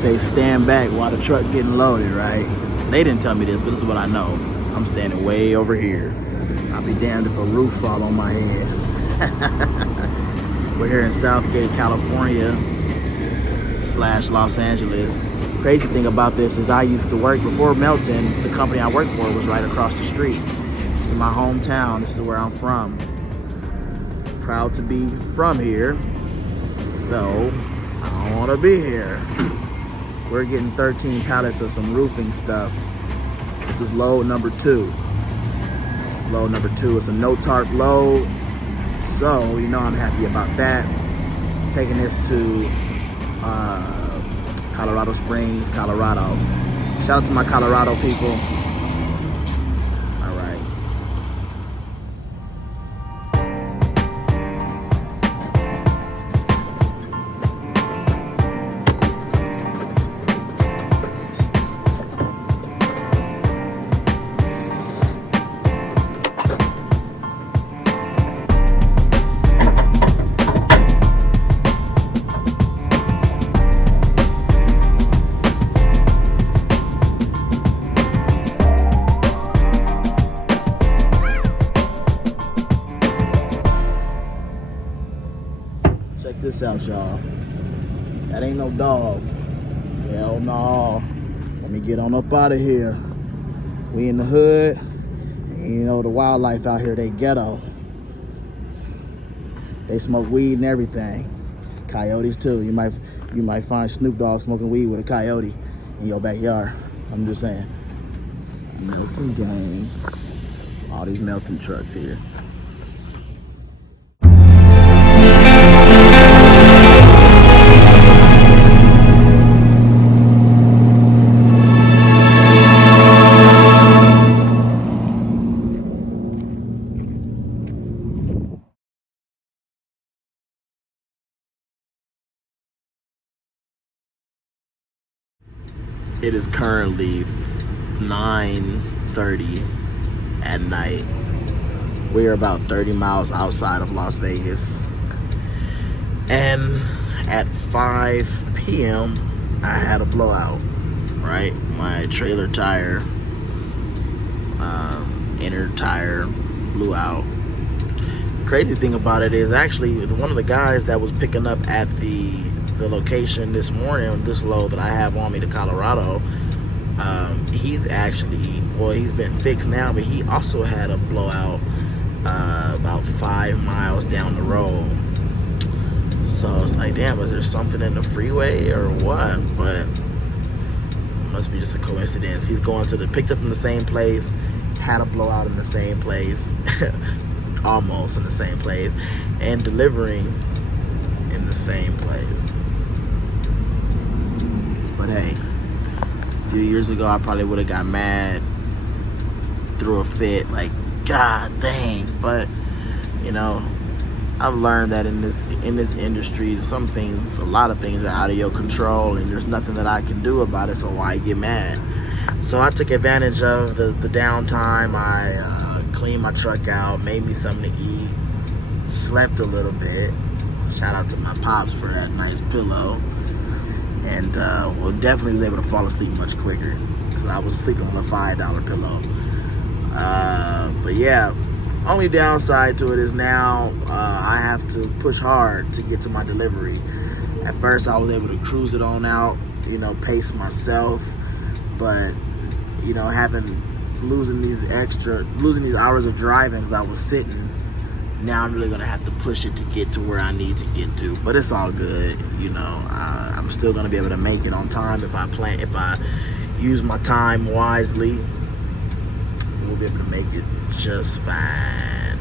say stand back while the truck getting loaded, right? They didn't tell me this, but this is what I know. I'm standing way over here. I'll be damned if a roof fall on my head. We're here in Southgate, California / Los Angeles. Crazy thing about this is I used to work before Melton. The company I worked for was right across the street. This is my hometown. This is where I'm from. Proud to be from here, though I don't want to be here. We're getting 13 pallets of some roofing stuff. This is load number 2. This is load number 2. It's a no tarp load, so you know I'm happy about that. Taking this to Colorado Springs, Colorado. Shout out to my Colorado people. All right. Check this out, y'all. That ain't no dog. Hell no. Let me get on up out of here. We in the hood. And you know the wildlife out here, they ghetto. They smoke weed and everything. Coyotes too. You might find Snoop Dogg smoking weed with a coyote in your backyard. I'm just saying. Melton gang. All these Melton trucks here. It is currently 9:30 at night. We are about 30 miles outside of Las Vegas. And at 5 p.m., I had a blowout, right? My trailer tire, inner tire blew out. Crazy thing about it is actually one of the guys that was picking up at the location this morning, this load that I have on me to Colorado, he's actually, well, he's been fixed now, but he also had a blowout about 5 miles down the road. So it's like, damn, is there something in the freeway or what? But it must be just a coincidence. He's going to picked up from the same place, had a blowout in the same place, almost in the same place, and delivering in the same place. But hey, a few years ago I probably would have got mad, threw a fit, like, God dang. But you know, I've learned that in this industry, some things, a lot of things are out of your control, and there's nothing that I can do about it. So why get mad? So I took advantage of the downtime. I cleaned my truck out, made me something to eat, slept a little bit. Shout out to my pops for that nice pillow. And well, definitely was able to fall asleep much quicker because I was sleeping on a $5 pillow. But yeah, only downside to it is now I have to push hard to get to my delivery. At first I was able to cruise it on out, you know, pace myself, but you know, losing these hours of driving because I was sitting. Now I'm really gonna have to push it to get to where I need to get to, but it's all good. You know, I'm still gonna be able to make it on time if I use my time wisely. We'll be able to make it just fine.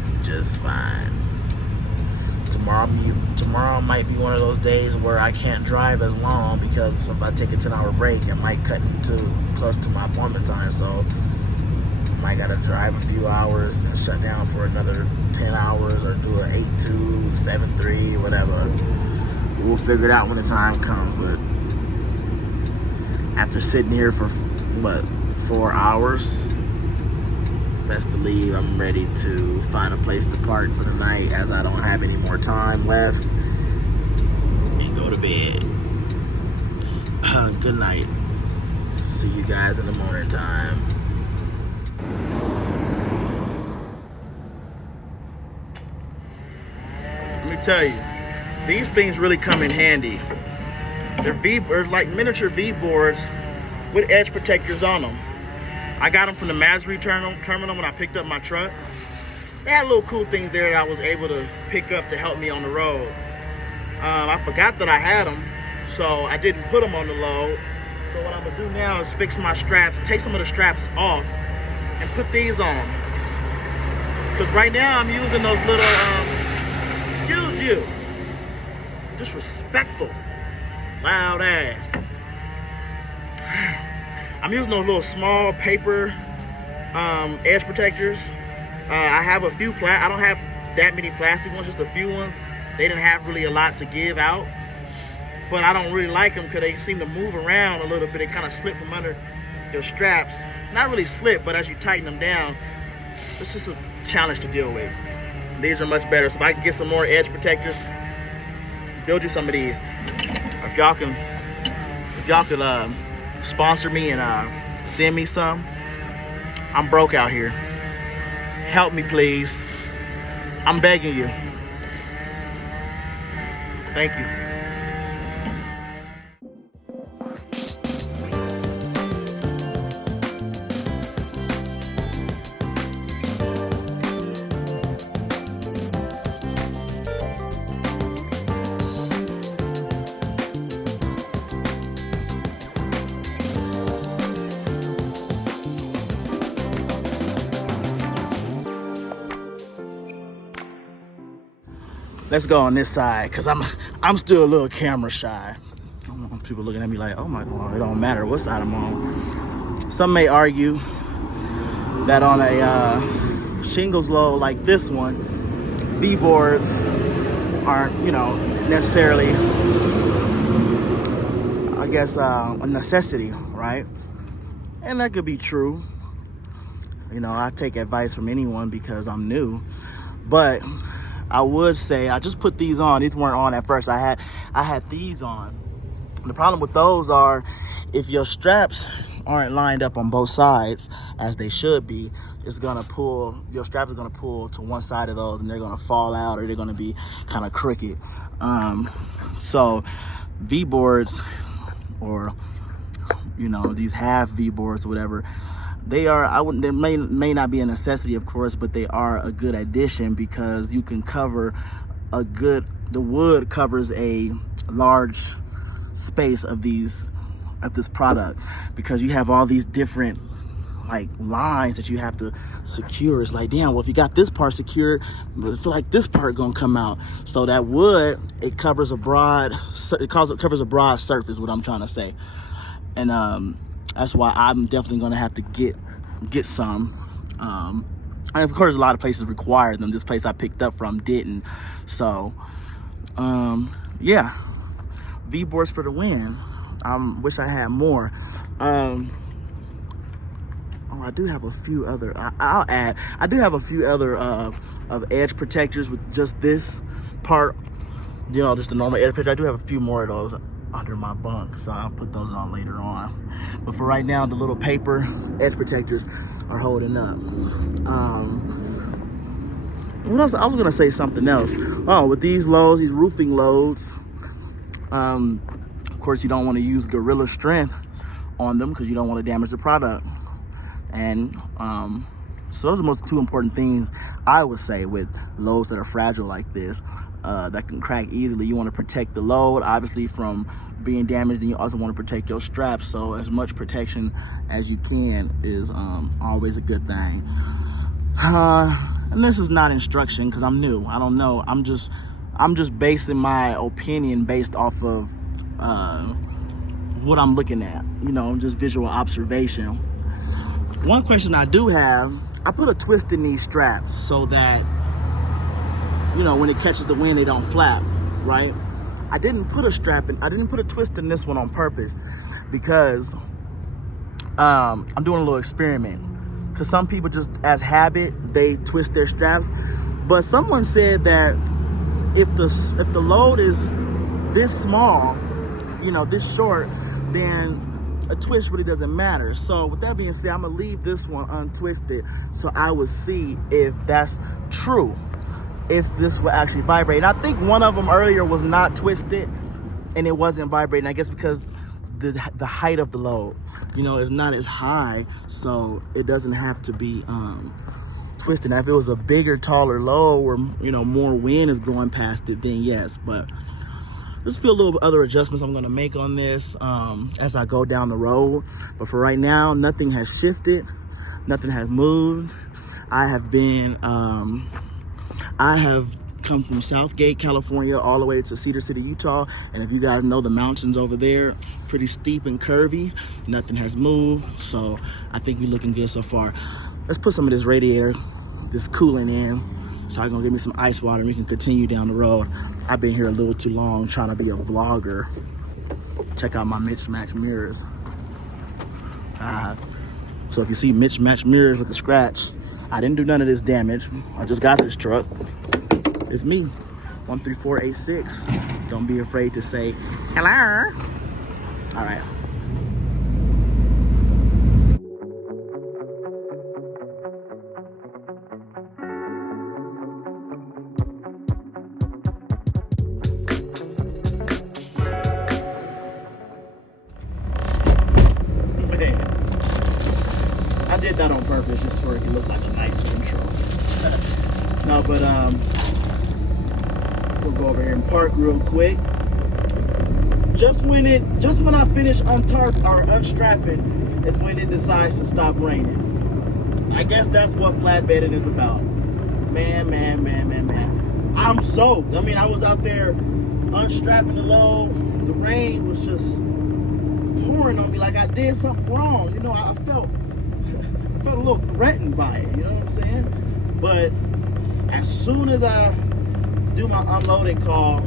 Tomorrow might be one of those days where I can't drive as long because if I take a 10-hour break, it might cut into close to my appointment time. So I gotta drive a few hours and shut down for another 10 hours or do an 8-2, 7-3, whatever. We'll figure it out when the time comes. But after sitting here for, 4 hours, best believe I'm ready to find a place to park for the night as I don't have any more time left and go to bed. Good night. See you guys in the morning time. Let me tell you, these things really come in handy. They're like miniature V boards with edge protectors on them. I got them from the Masry terminal when I picked up my truck. They had little cool things there that I was able to pick up to help me on the road. I forgot that I had them, so I didn't put them on the load. So what I'm gonna do now is fix my straps, take some of the straps off, and put these on. Because right now I'm using those little, excuse you, disrespectful, loud ass. I'm using those little small paper edge protectors. I have a few, I don't have that many plastic ones, just a few ones. They didn't have really a lot to give out, but I don't really like them because they seem to move around a little bit. They kind of slip from under your straps. Not really slip, but as you tighten them down, it's just a challenge to deal with. These are much better. So if I can get some more edge protectors, build you some of these. Or if y'all could sponsor me and send me some. I'm broke out here. Help me, please. I'm begging you. Thank you. Let's go on this side, cause I'm still a little camera shy. I don't want people looking at me like, oh my God, it don't matter what side I'm on. Some may argue that on a shingles load like this one, V-boards aren't, necessarily, I guess, a necessity, right? And that could be true. I take advice from anyone because I'm new, but I would say I just put these on. These weren't on at first. I had these on. The problem with those are if your straps aren't lined up on both sides as they should be, it's gonna pull, your strap is gonna pull to one side of those and they're gonna fall out or they're gonna be kind of crooked. So V-boards or these half V-boards or whatever, they may not be a necessity, of course, but they are a good addition because you can cover the wood covers a large space of this product because you have all these different lines that you have to secure. It's like, damn, well, if you got this part secured, I feel like this part gonna come out. So that wood, it covers a broad surface, what I'm trying to say. And that's why I'm definitely gonna have to get some. And of course, a lot of places require them. This place I picked up from didn't. So, yeah, V-boards for the win. Wish I had more. I do have a few other. I'll add. I do have a few other of edge protectors with just this part. Just the normal edge protector. I do have a few more of those under my bunk, so I'll put those on later on. But for right now, the little paper edge protectors are holding up. What else? I was gonna say something else. Oh, with these loads, these roofing loads, of course you don't want to use gorilla strength on them because you don't want to damage the product. And so those are the most two important things I would say with loads that are fragile like this, that can crack easily. You want to protect the load, obviously, from being damaged, and you also want to protect your straps. So as much protection as you can is always a good thing. And this is not instruction because I'm new. I don't know. I'm just basing my opinion based off of what I'm looking at. Just visual observation. One question I do have, I put a twist in these straps so that, when it catches the wind, they don't flap, right? I didn't put a twist in this one on purpose because I'm doing a little experiment. Because some people just, as habit, they twist their straps. But someone said that if the load is this small, this short, then a twist really doesn't matter. So with that being said, I'm gonna leave this one untwisted so I would see if that's true, if this will actually vibrate. And I think one of them earlier was not twisted and it wasn't vibrating. I guess because the height of the load, you know, is not as high, so it doesn't have to be twisted. Now, if it was a bigger, taller load where, you know, more wind is going past it, then yes. But just feel a little other adjustments I'm gonna make on this as I go down the road. But for right now, nothing has shifted, nothing has moved. I have been I have come from Southgate, California, all the way to Cedar City, Utah. And if you guys know the mountains over there, pretty steep and curvy. Nothing has moved, so I think we're looking good so far. Let's put some of this radiator, this coolant in, so I'm gonna give me some ice water and we can continue down the road. I've been here a little too long trying to be a vlogger. Check out my mismatched mirrors. So if you see mismatched mirrors with the scratch, I didn't do none of this damage. I just got this truck. It's me, 13486. Don't be afraid to say hello. All right. Man, I did that on purpose just so it could look like a nice intro. No, but we'll go over here and park real quick. Just when I finish unstrapping is when it decides to stop raining. I guess that's what flatbedding is about. Man. I'm soaked. I mean, I was out there unstrapping the load. The rain was just pouring on me like I did something wrong. You know, I felt a little threatened by it. You know what I'm saying? But as soon as I do my unloading call,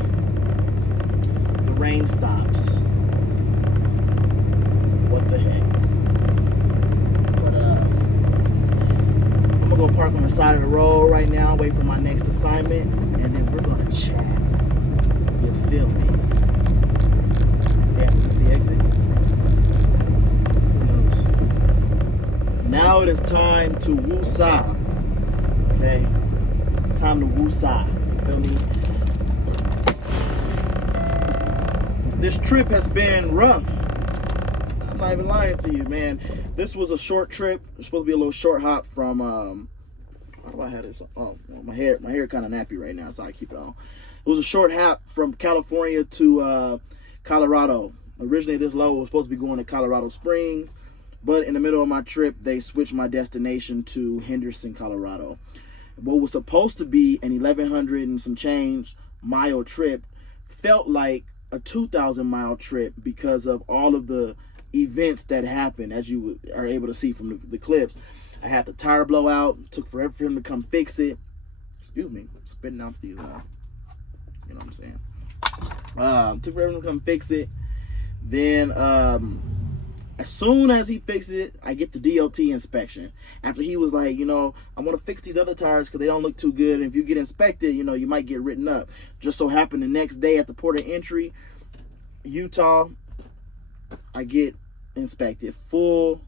the rain stops. What the heck? But I'm gonna go park on the side of the road right now, wait for my next assignment, and then we're gonna chat. You feel me? Damn, is this the exit? Who knows? Now it is time to woosah. Okay? It's time to woosah. You feel me? This trip has been rough. I'm not even lying to you, man. This was a short trip. It's supposed to be a little short hop from how do I have this? Oh, my hair kind of nappy right now, so I keep it on. It was a short hop from California to Colorado. Originally, this load was supposed to be going to Colorado Springs, but in the middle of my trip, they switched my destination to Henderson, Colorado. What was supposed to be an 1,100 and some change mile trip felt like a 2,000 mile trip because of all of the events that happened, as you are able to see from the clips. I had the tire blowout. Took forever for him to come fix it. Excuse me, spitting out these. You know what I'm saying? Took forever to come fix it. Then as soon as he fixes it, I get the DOT inspection. After he was like, you know, I want to fix these other tires because they don't look too good. And if you get inspected, you know, you might get written up. Just so happened the next day at the port of entry, Utah, I get inspected. Full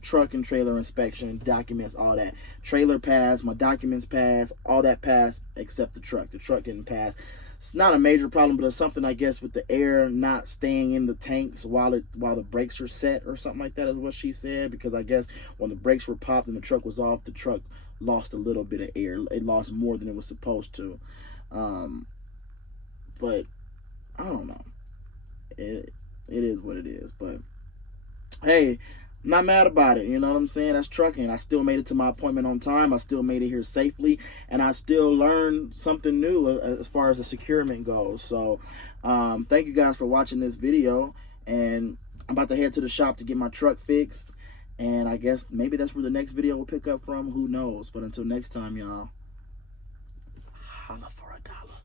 truck and trailer inspection, documents, all that. Trailer passed, my documents passed, all that passed except the truck. The truck didn't pass. It's not a major problem, but it's something, I guess, with the air not staying in the tanks while the brakes are set or something like that is what she said. Because I guess when the brakes were popped and the truck was off, the truck lost a little bit of air. It lost more than it was supposed to. But I don't know. It is what it is. But hey, I'm not mad about it, you know what I'm saying? That's trucking. I still made it to my appointment on time. I still made it here safely, and I still learned something new as far as the securement goes. So thank you guys for watching this video, and I'm about to head to the shop to get my truck fixed, and I guess maybe that's where the next video will pick up from. Who knows? But until next time, y'all, holla for $1.